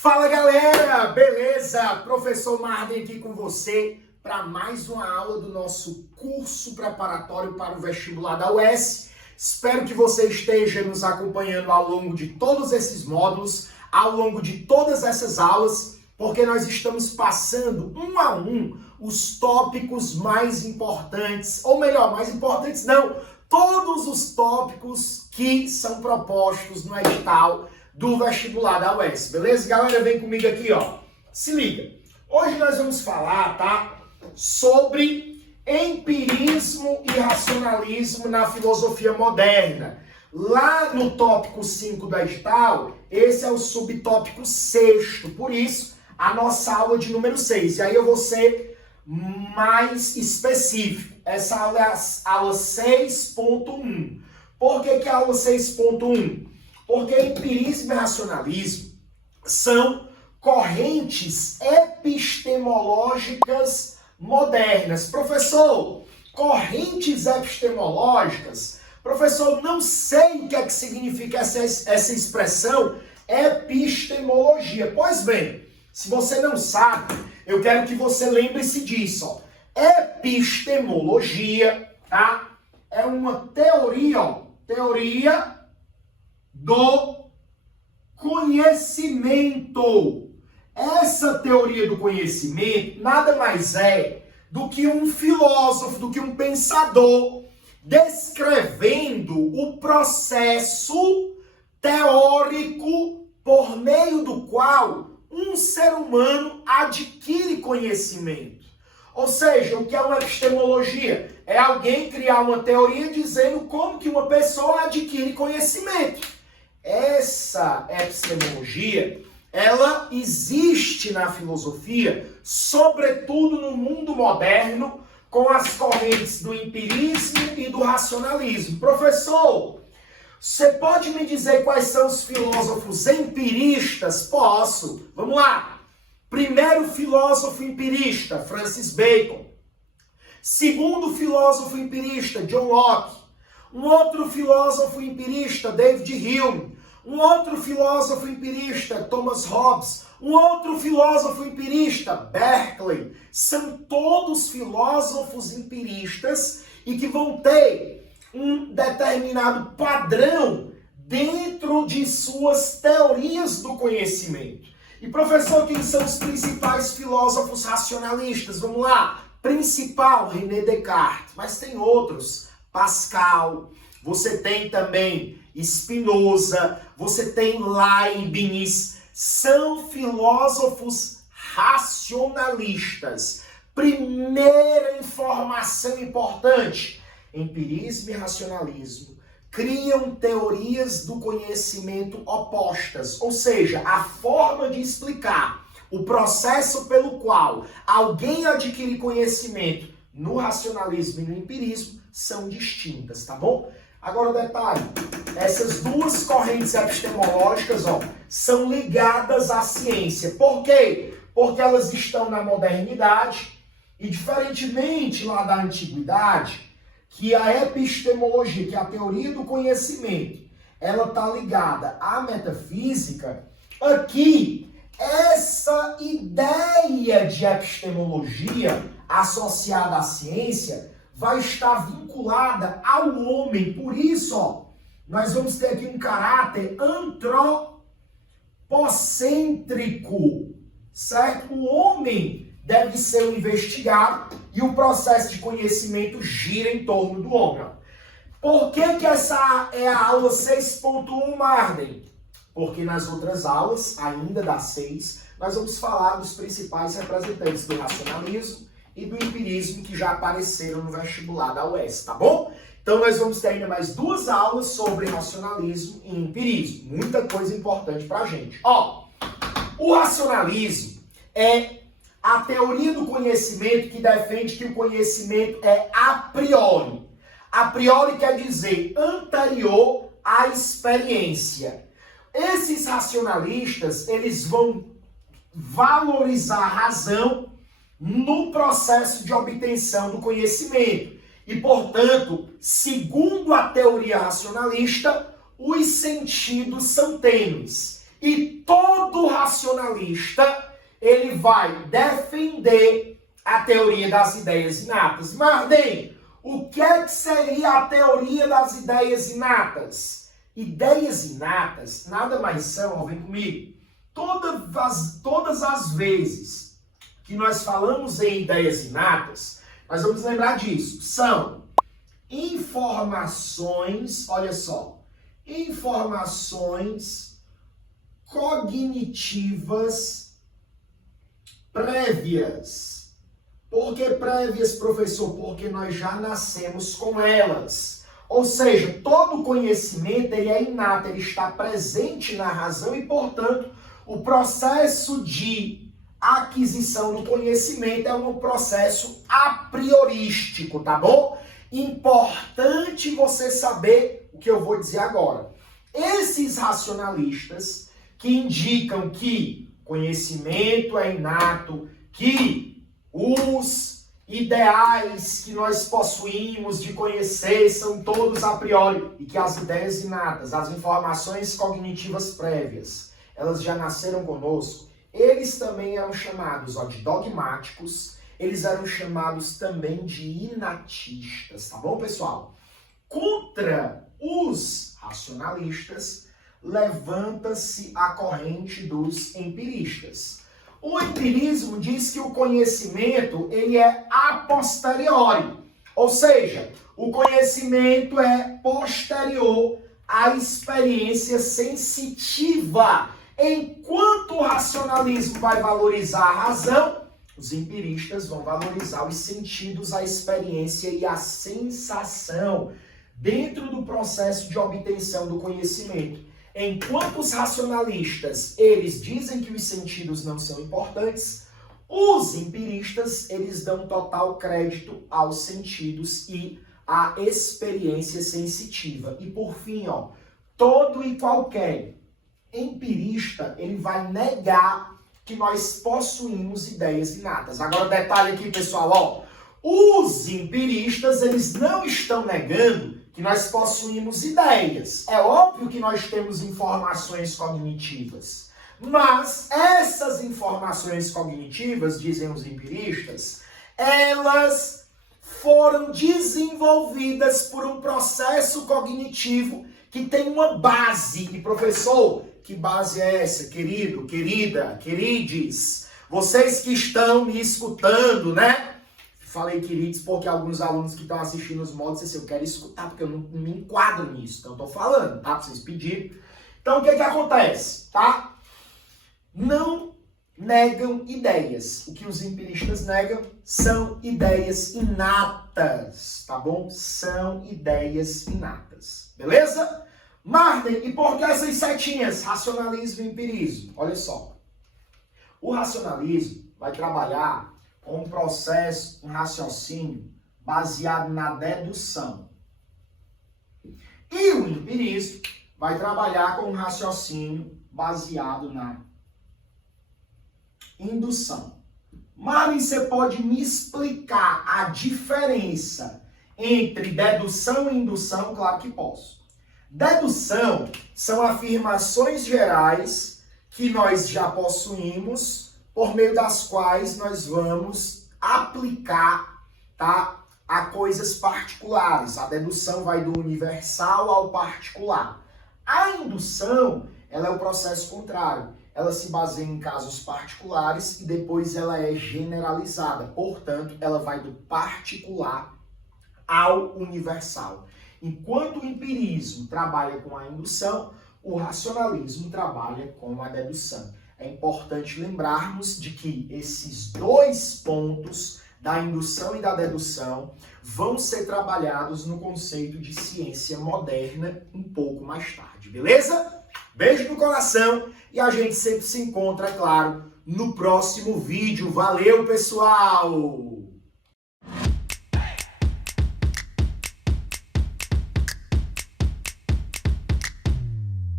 Fala galera, beleza? Professor Marden aqui com você para mais uma aula do nosso curso preparatório para o vestibular da UES. Espero que você esteja nos acompanhando ao longo de todos esses módulos, ao longo de todas essas aulas, porque nós estamos passando um a um os tópicos mais importantes, ou melhor, mais importantes não, todos os tópicos que são propostos no edital do vestibular da UES, beleza? Galera, vem comigo aqui, ó. Se liga. Hoje nós vamos falar, tá? Sobre empirismo e racionalismo na filosofia moderna. Lá no tópico 5 do edital, esse é o subtópico 6º. Por isso, a nossa aula de número 6. E aí eu vou ser mais específico. Essa aula é a aula 6.1. Por que que é a aula 6.1? Porque empirismo e racionalismo são correntes epistemológicas modernas. Professor, correntes epistemológicas? Professor, não sei o que é que significa essa expressão epistemologia. Pois bem, se você não sabe, eu quero que você lembre-se disso. Ó. Epistemologia, tá? É uma teoria, ó, teoria do conhecimento. Essa teoria do conhecimento nada mais é do que um filósofo, do que um pensador descrevendo o processo teórico por meio do qual um ser humano adquire conhecimento. Ou seja, o que é uma epistemologia? É alguém criar uma teoria dizendo como que uma pessoa adquire conhecimento. Essa epistemologia, ela existe na filosofia, sobretudo no mundo moderno, com as correntes do empirismo e do racionalismo. Professor, você pode me dizer quais são os filósofos empiristas? Posso. Vamos lá. Primeiro filósofo empirista, Francis Bacon. Segundo filósofo empirista, John Locke. Um outro filósofo empirista, David Hume. Um outro filósofo empirista, Thomas Hobbes. Um outro filósofo empirista, Berkeley. São todos filósofos empiristas e que vão ter um determinado padrão dentro de suas teorias do conhecimento. E professor, quem são os principais filósofos racionalistas? Vamos lá. Principal, René Descartes, mas tem outros. Pascal, você tem também Spinoza, você tem Leibniz, são filósofos racionalistas. Primeira informação importante, empirismo e racionalismo criam teorias do conhecimento opostas, ou seja, a forma de explicar o processo pelo qual alguém adquire conhecimento no racionalismo e no empirismo são distintas, tá bom? Agora o detalhe, essas duas correntes epistemológicas, ó, são ligadas à ciência. Por quê? Porque elas estão na modernidade e diferentemente lá da antiguidade, que a epistemologia, que é a teoria do conhecimento, ela está ligada à metafísica, aqui essa ideia de epistemologia associada à ciência vai estar vinculada ao homem. Por isso, ó, nós vamos ter aqui um caráter antropocêntrico, certo? O homem deve ser o investigado e o processo de conhecimento gira em torno do homem. Por que que essa é a aula 6.1, Marden? Porque nas outras aulas, ainda das 6, nós vamos falar dos principais representantes do racionalismo e do empirismo que já apareceram no vestibular da UES, tá bom? Então nós vamos ter ainda mais 2 aulas sobre racionalismo e empirismo. Muita coisa importante pra gente. Ó, o racionalismo é a teoria do conhecimento que defende que o conhecimento é a priori. A priori quer dizer anterior à experiência. Esses racionalistas, eles vão valorizar a razão no processo de obtenção do conhecimento. E, portanto, segundo a teoria racionalista, os sentidos são tênues. E todo racionalista, ele vai defender a teoria das ideias inatas. Marden, o que é que seria a teoria das ideias inatas? Ideias inatas nada mais são, ó, vem comigo, todas as vezes que nós falamos em ideias inatas, nós vamos lembrar disso, são informações, olha só, informações cognitivas prévias. Por que prévias, professor? Porque nós já nascemos com elas. Ou seja, todo conhecimento ele é inato, ele está presente na razão e, portanto, o processo de aquisição do conhecimento é um processo a priorístico, tá bom? Importante você saber o que eu vou dizer agora. Esses racionalistas que indicam que conhecimento é inato, que os ideais que nós possuímos de conhecer são todos a priori e que as ideias inatas, as informações cognitivas prévias, elas já nasceram conosco, eles também eram chamados de dogmáticos, eles eram chamados também de inatistas, tá bom, pessoal? Contra os racionalistas, levanta-se a corrente dos empiristas. O empirismo diz que o conhecimento ele é a posteriori, ou seja, o conhecimento é posterior à experiência sensitiva. Enquanto o racionalismo vai valorizar a razão, os empiristas vão valorizar os sentidos, a experiência e a sensação dentro do processo de obtenção do conhecimento. Enquanto os racionalistas, eles dizem que os sentidos não são importantes, os empiristas, eles dão total crédito aos sentidos e à experiência sensitiva. E por fim, todo e qualquer empirista, ele vai negar que nós possuímos ideias inatas. Agora, detalhe aqui, pessoal, os empiristas, eles não estão negando que nós possuímos ideias. É óbvio que nós temos informações cognitivas, mas essas informações cognitivas, dizem os empiristas, elas foram desenvolvidas por um processo cognitivo que tem uma base. E professor, que base é essa, querido, querida, querides? Vocês que estão me escutando, né? Falei queridos porque alguns alunos que estão assistindo os modos dizem assim, eu quero escutar porque eu não me enquadro nisso. Então eu tô falando, tá? Pra vocês pedirem. Então o que acontece, tá? Não negam ideias. O que os empiristas negam são ideias inatas, tá bom? São ideias inatas, beleza? Marden, e por que essas setinhas? Racionalismo e empirismo. Olha só. O racionalismo vai trabalhar com um processo, um raciocínio baseado na dedução. E o empirismo vai trabalhar com um raciocínio baseado na indução. Marlin, você pode me explicar a diferença entre dedução e indução? Claro que posso. Dedução são afirmações gerais que nós já possuímos, por meio das quais nós vamos aplicar, tá, a coisas particulares. A dedução vai do universal ao particular. A indução, ela é o processo contrário. Ela se baseia em casos particulares e depois ela é generalizada. Portanto, ela vai do particular ao universal. Enquanto o empirismo trabalha com a indução, o racionalismo trabalha com a dedução. É importante lembrarmos de que esses dois pontos da indução e da dedução vão ser trabalhados no conceito de ciência moderna um pouco mais tarde, beleza? Beijo no coração e a gente sempre se encontra, é claro, no próximo vídeo. Valeu, pessoal!